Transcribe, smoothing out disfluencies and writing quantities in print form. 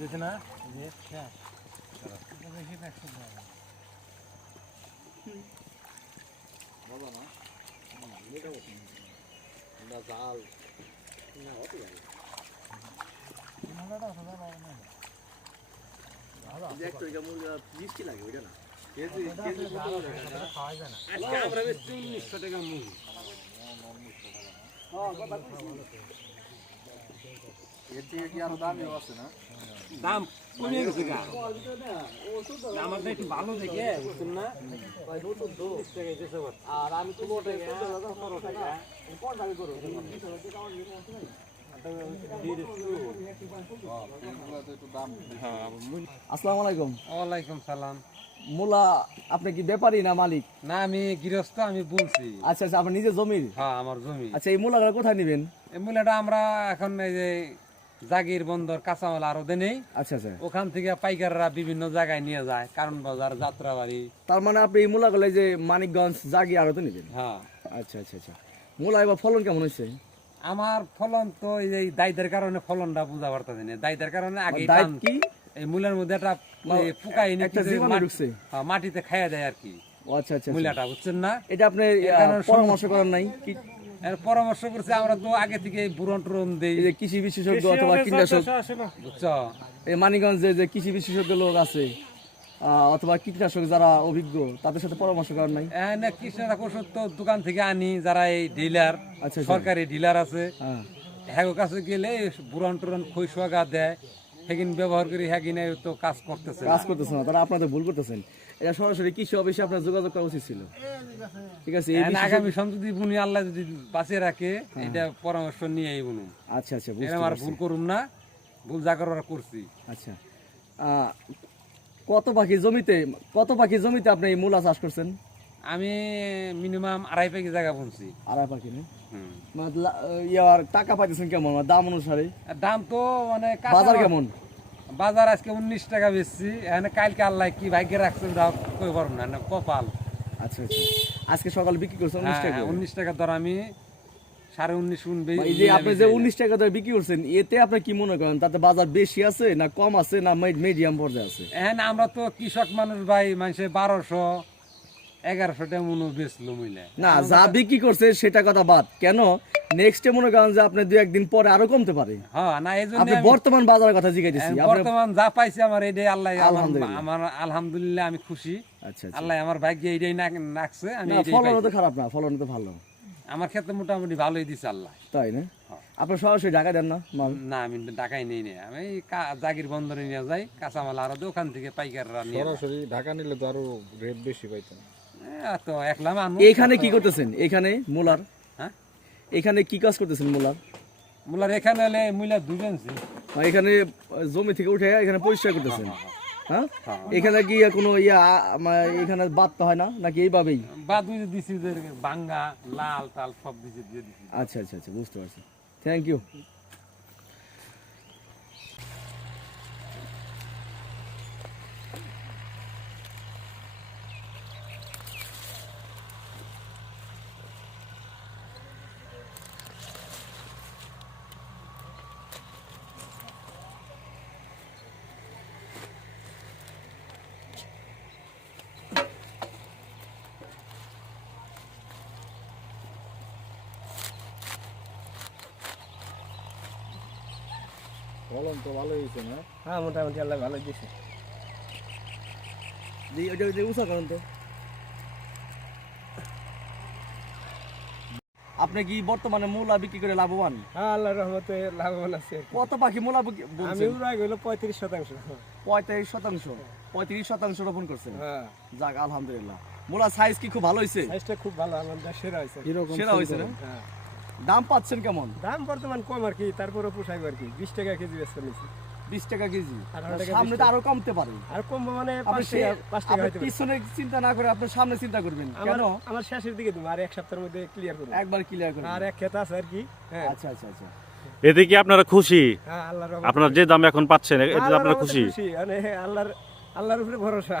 দিতে না যে শেষ এটা বেশি একশো বাবা না এটা না জাল না হতে পারে নালাটা সাদা লাল না যে একটা মূল মিষ্টি লাগে ওইটা না খাওয়া যায় না আজকে আমরা বেচছি 1900 টাকা মূল। এর থেকে কি আরো দামি আছে না দাম কমে গেছে গা। আমাদের একটু ভালো দেখে বুঝছেন না? ভাই 20 টাকা দিতে পার আর আমি তো 15 টাকা কোন দাবি করব আসসালামু আলাইকুম। ওয়ালাইকুম সালাম। মুলা আপনি কি ব্যাপারী না মালিক? না আমি গৃহস্থ, আমি বলছি। আচ্ছা আচ্ছা, আপনার নিজের জমির? হ্যাঁ আমার জমি। আচ্ছা, এই মুলাগুলো কোথায় নেবেন? এই মূলাটা আমরা এখন এই যে জাগির বন্দর কাঁচামাল আড়তে নেই, আচ্ছা আচ্ছা, ওখান থেকে পাইকাররা বিভিন্ন জায়গায় নিয়ে যায়, কারণ বাজার, যাত্রাবাড়ি। তার মানে আপনি এই মুলাগুলো যে মানিকগঞ্জ জাগি আড়তে নেবেন? হ্যাঁ। আচ্ছা আচ্ছা আচ্ছা, মুলা এবার ফলন কেমন হয়েছে? আমার ফলন তো এই যে দায়িত্বের কারণে ফলনটা বুঝা পারতেছি না। দায়িত্বের কারণে আগে দায়িত্ব কি? এই মূলের মধ্যে একটা পোকা একটা জীবাণু ঢুকছে, মাটিতে খাইয়া দেয় আর কি। আচ্ছা আচ্ছা, মূলাটা বুঝছেন না? এটা আপনি পরামর্শ করেন নাই কি? এর পরামর্শ করছে, আমরা তো আগে থেকে বুরন টুরন দেই। এই যে কৃষি বিশেষজ্ঞ অথবা কীটনাশক, বুঝছো? এই মানিকগঞ্জে যে কৃষি বিশেষজ্ঞ লোক আছে অথবা কীটনাশক যারা অভিজ্ঞ, তাদের সাথে পরামর্শ করেন নাই? না, কৃষকরা ওষুধ তো দোকান থেকে আনি, যারা এই ডিলার, আচ্ছা সরকারি ডিলার আছে, হ্যাঁ, হ্যাঁ কাছে গেলে বুরন টুরন খই সোয়াগা দেয়, সেদিন ব্যবহার করি, হ্যাঁ তো কাজ করতেছে কাজ করতেছে না, তারা আপনাদের ভুল করতেছেন। এটা সরাসরি কৃষি অফিসে আপনার যোগাযোগ করা উচিত ছিল। ঠিক আছে, আগামী যদি বুনি আল্লাহ যদি বাঁচিয়ে রাখে, এটা পরামর্শ নিয়ে এই বুনুম। আচ্ছা আচ্ছা, আর ভুল করুম না, ভুল যা করার করছি। আচ্ছা, কত পাখি জমিতে আপনি এই মূলা চাষ করছেন? আমি মিনিমাম 2.5 পাখি জায়গা বুনছি। 2.5 পাখি না? ইয়ার টাকা পাইতেছেন কেমন দাম অনুসারে? দাম তো মানে বাজার কেমন? বাজার আজকে 19 টাকা বেচছি, এখানে কালকে আল্লাহ কি ভাগ্যে রাখছে কই পারব না, কপাল। আচ্ছা আচ্ছা, আজকে সকাল বিক্রি করছেন 19 টাকা? 19 টাকা ধর আমি 19.5 শুনবে। এই যে আপনি যে 19 টাকা ধরে বিক্রি করছেন, এতে আপনি কি মনে করেন তাতে বাজার বেশি আছে না কম আছে না মিডিয়াম পর্যায়ে আছে? এখন আমরা তো কৃষক মানুষ ভাই, মানুষে 1200 1100 টাকা মনে বেচলো মহিলা। না, যা বিক্রি করছে সেটা কথা বাদ, কেন নেক্সটে মনে করেন যে আপনি 2-1 দিন পরে আরো কমতে পারে। হ্যাঁ, না এই জন্য আপনি বর্তমান বাজারের কথা জিজ্ঞাসা করছি। বর্তমান যা পাইছি আমার এটাই আল্লাহ, আমার আলহামদুলিল্লাহ আমি খুশি। আচ্ছা, আল্লাহ আমার ভাগ্যে এইটাই রাখছে, আমি না এইটাই ফলন পাইছি। তো খারাপ না, ফলন তো ভালো। আমার ক্ষেত্রে মোটামুটি ভালোই দিছে আল্লাহ। তাই না? আপনার সরাসরি ঢাকা দেন না মাল? না, আমি ঢাকায় নেই না, আমি জাগির বন্দরে নিয়ে যাই, কাঁচামাল আরো ওখান থেকে পাইকাররা নিয়ে যায়। সরাসরি ঢাকা নিলে তো আরো রেট বেশি পাইতেন। তো একলা মানুষ। এখানে কি করতেছেন? এখানে মুলার, হ্যাঁ এখানে কি কাজ করতেছেন মুলার? মুলার এখানে হলে মুলা দুবেনছি, এখানে জমি থেকে উঠে এখানে পরিষ্কার করতেছেন? হ্যাঁ, হ্যাঁ। এখানে কি কোনো এখানে বাদতে হয় না নাকি এইভাবেই? বা দুই দিছি যে বাঙ্গা লাল টাল সব দিছি, দিয়ে দিছি। আচ্ছা আচ্ছা আচ্ছা, বুঝতে পারছি, থ্যাংক ইউ। ফলন তো ভালো হয়েছে না? হ্যাঁ, মোটামুটি আল্লাহ ভালো দিছে। উষা করেন তো। আপনি কি বর্তমানে মূলা বিক্রি করে লাভবান? হ্যাঁ, আল্লাহর রহমতে লাভবান আছে। কত পাখি মূলা আমি উড়াই গেল 35%। 35%? 35% রোপণ করছেন? হ্যাঁ। যাক আলহামদুলিল্লাহ। মূলা সাইজ কি খুব ভালো হয়েছে? সাইজটা খুব ভালো, আমাদের সেরা হয়েছে। সেরা হয়েছে না? হ্যাঁ। দাম পাচ্ছেন কেমন? দাম বর্তমান কম আর কি, তারপরে পোষাইব আর কি। 20 টাকা কেজি বেচতে নিছি। 20 টাকা কেজি? 18 টাকা, সামনে তো আরো কমতে পারে। আর কমবো মানে আপনি 5 টাকা হইতে পারে। পিছনে চিন্তা না করে আপনি সামনে চিন্তা করবেন কেন? আমার শেষের দিকে দিন, আর এক সপ্তাহের মধ্যে ক্লিয়ার করব। একবার ক্লিয়ার করবেন। আর এক খেত আছে আর কি। হ্যাঁ। আচ্ছা আচ্ছা আচ্ছা, এতে কি আপনারা খুশি? হ্যাঁ, আল্লাহর রহমতে আপনারা যে দাম এখন পাচ্ছেন এতে আপনারা খুশি? মানে আল্লাহর উপরে ভরসা।